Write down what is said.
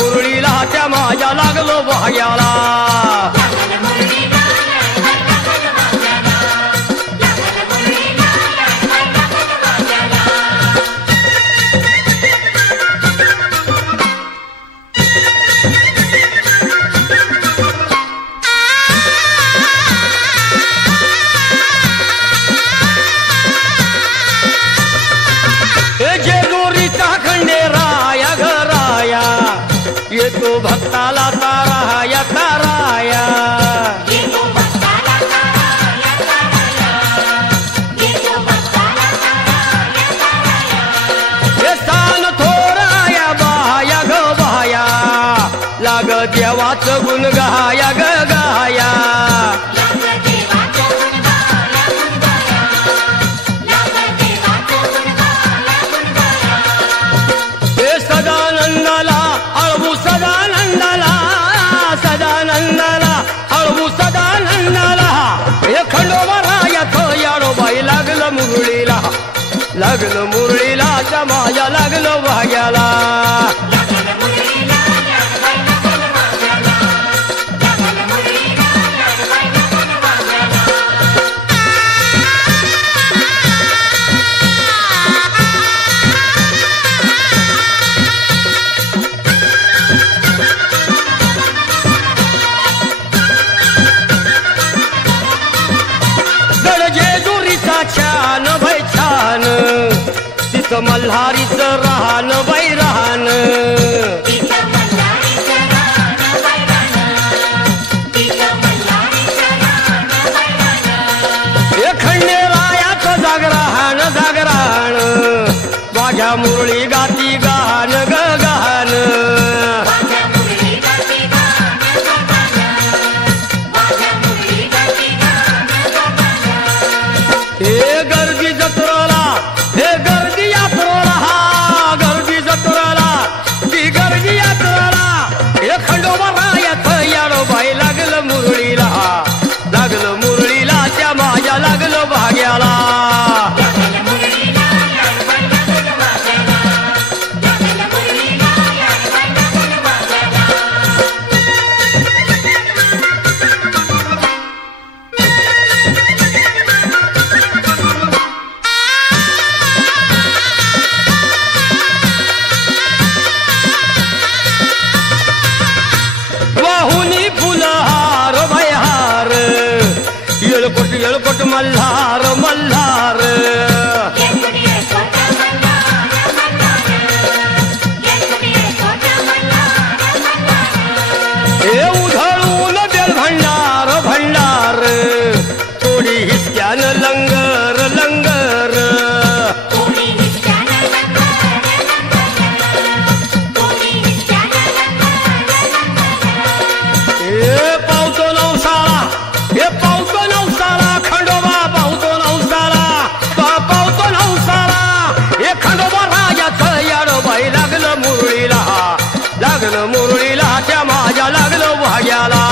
मुरळीला त्या माझ्या लागलो भाग्याला येतो भक्ताला ताराया ताराया हे स्थान थोराया बाया ग बाया लाग देवाचं गुण गाया ग गाया हे सदानंदाला अळवू सदानंदाला सदानंदाला अळवू सदानंदाला हे खंडोबा रायाचं याडोबाई लागलं मुरळीला लागलं मुरळीला त्या माझ्या लागलं भाग्याला छान बाई छान तिथं मल्हारीचं राहन बाई राहन हे खंडेरायाचं जागराहन जागराहन माझ्या मुरळी गाती गान ग गान हे गर्दी जत्रेला हे गर्दी यात्रेला हा गर्दी जत्रेला ती गर्दी यात्रेला हे खंडोबा रायाचं याडोबाई लागलं मुरळीला लागलं मुरळीला त्या माझ्या लागलं भाग्याला येळकोट मल्हार मल्हार हे उधळून बेल भंडार भंडार थोडी हिसक्यान लंगर लंगर हे पावतो नवसाळा हे पावतो नवसाळा खंडोबा पावतो नवसाळा पावतो नवसाळा हे खंडोबा राजाचं याडोबाई लागलं मुरळीला त्या माझ्या लागलं भाग्याला